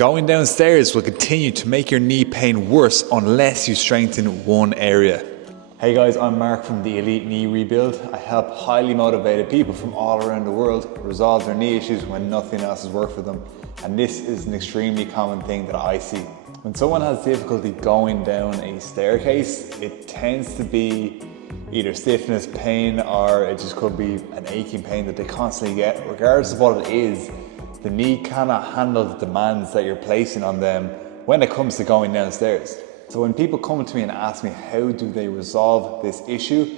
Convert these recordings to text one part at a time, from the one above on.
Going downstairs will continue to make your knee pain worse unless you strengthen one area. Hey guys, I'm Mark from the Elite Knee Rebuild. I help highly motivated people from all around the world resolve their knee issues when nothing else has worked for them. And this is an extremely common thing that I see. When someone has difficulty going down a staircase, it tends to be either stiffness, pain, or it just could be an aching pain that they constantly get. Regardless of what it is, the knee cannot handle the demands that you're placing on them when it comes to going downstairs. So when people come to me and ask me how do they resolve this issue,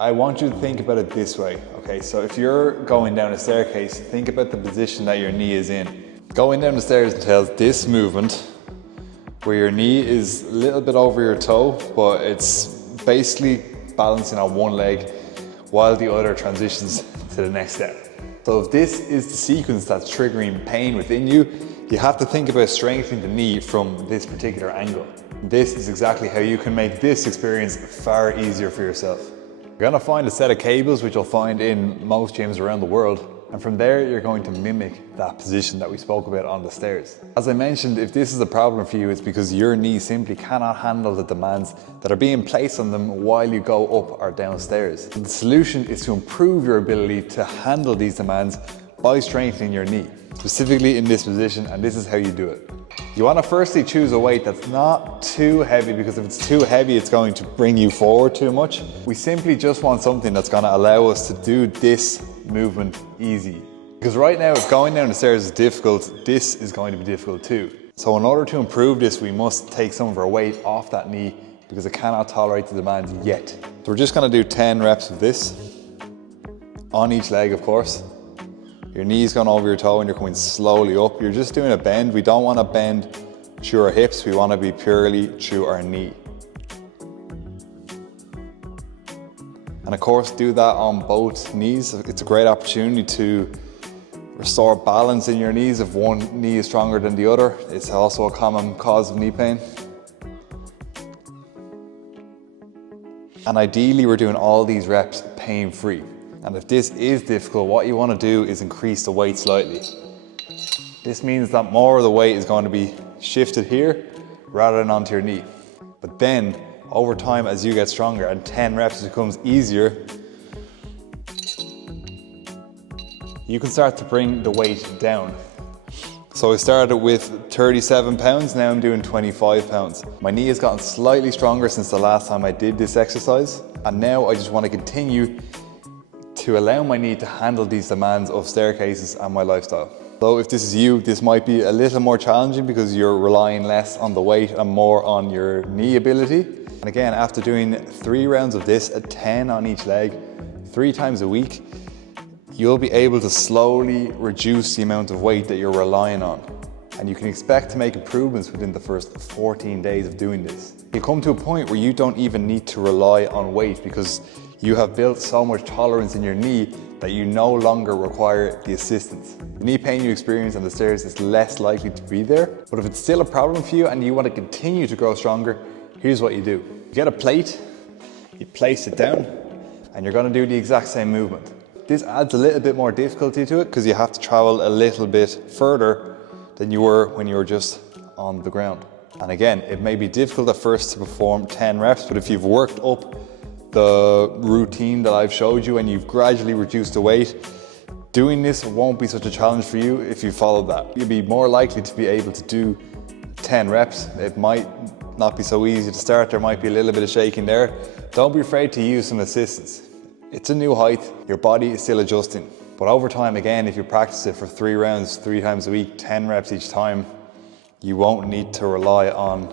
I want you to think about it this way, okay? So if you're going down a staircase, think about the position that your knee is in. Going down the stairs entails this movement where your knee is a little bit over your toe, but it's basically balancing on one leg while the other transitions to the next step. So if this is the sequence that's triggering pain within you, you have to think about strengthening the knee from this particular angle. This is exactly how you can make this experience far easier for yourself. You're gonna find a set of cables which you'll find in most gyms around the world. And from there, you're going to mimic that position that we spoke about on the stairs. As I mentioned, if this is a problem for you, it's because your knee simply cannot handle the demands that are being placed on them while you go up or downstairs. The solution is to improve your ability to handle these demands by strengthening your knee, specifically in this position, and this is how you do it. You want to firstly choose a weight that's not too heavy, because if it's too heavy, it's going to bring you forward too much. We simply just want something that's going to allow us to do this movement easy. Because right now, if going down the stairs is difficult, this is going to be difficult too. So in order to improve this, we must take some of our weight off that knee because it cannot tolerate the demands yet. So we're just going to do 10 reps of this on each leg, of course. Your knee's gone over your toe and you're coming slowly up. You're just doing a bend. We don't want to bend through our hips. We want to be purely through our knee. And of course, do that on both knees. It's a great opportunity to restore balance in your knees if one knee is stronger than the other. It's also a common cause of knee pain. And ideally, we're doing all these reps pain-free. And if this is difficult, what you want to do is increase the weight slightly. This means that more of the weight is going to be shifted here rather than onto your knee. But then, over time, as you get stronger and 10 reps becomes easier, you can start to bring the weight down. So I started with 37 pounds, now I'm doing 25 pounds. My knee has gotten slightly stronger since the last time I did this exercise. And now I just want to continue to allow my knee to handle these demands of staircases and my lifestyle. So if this is you, this might be a little more challenging because you're relying less on the weight and more on your knee ability. And again, after doing 3 rounds of this at 10 on each leg, 3 times a week, you'll be able to slowly reduce the amount of weight that you're relying on. And you can expect to make improvements within the first 14 days of doing this. You'll come to a point where you don't even need to rely on weight because you have built so much tolerance in your knee that you no longer require the assistance. The knee pain you experience on the stairs is less likely to be there, but if it's still a problem for you and you want to continue to grow stronger, here's what you do. You get a plate, you place it down, and you're going to do the exact same movement. This adds a little bit more difficulty to it because you have to travel a little bit further than you were when you were just on the ground. And again, it may be difficult at first to perform 10 reps, but if you've worked up the routine that I've showed you and you've gradually reduced the weight, doing this won't be such a challenge for you if you follow that. You'll be more likely to be able to do 10 reps. It might not be so easy to start. There might be a little bit of shaking there. Don't be afraid to use some assistance. It's a new height. Your body is still adjusting. But over time, again, if you practice it for 3 rounds, 3 times a week, 10 reps each time, you won't need to rely on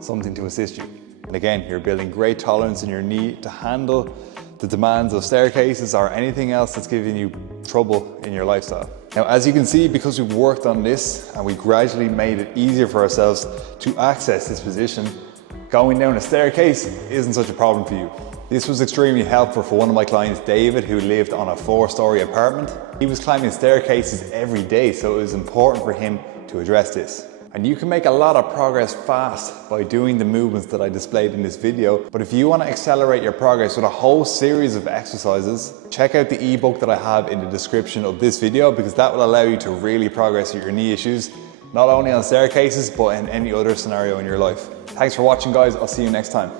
something to assist you. And again, you're building great tolerance in your knee to handle the demands of staircases or anything else that's giving you trouble in your lifestyle. Now, as you can see, because we've worked on this and we gradually made it easier for ourselves to access this position, going down a staircase isn't such a problem for you. This was extremely helpful for one of my clients, David, who lived on a 4-story apartment. He was climbing staircases every day, so it was important for him to address this. And you can make a lot of progress fast by doing the movements that I displayed in this video. But if you want to accelerate your progress with a whole series of exercises, check out the ebook that I have in the description of this video, because that will allow you to really progress with your knee issues not only on staircases, but in any other scenario in your life. Thanks for watching, guys. I'll see you next time.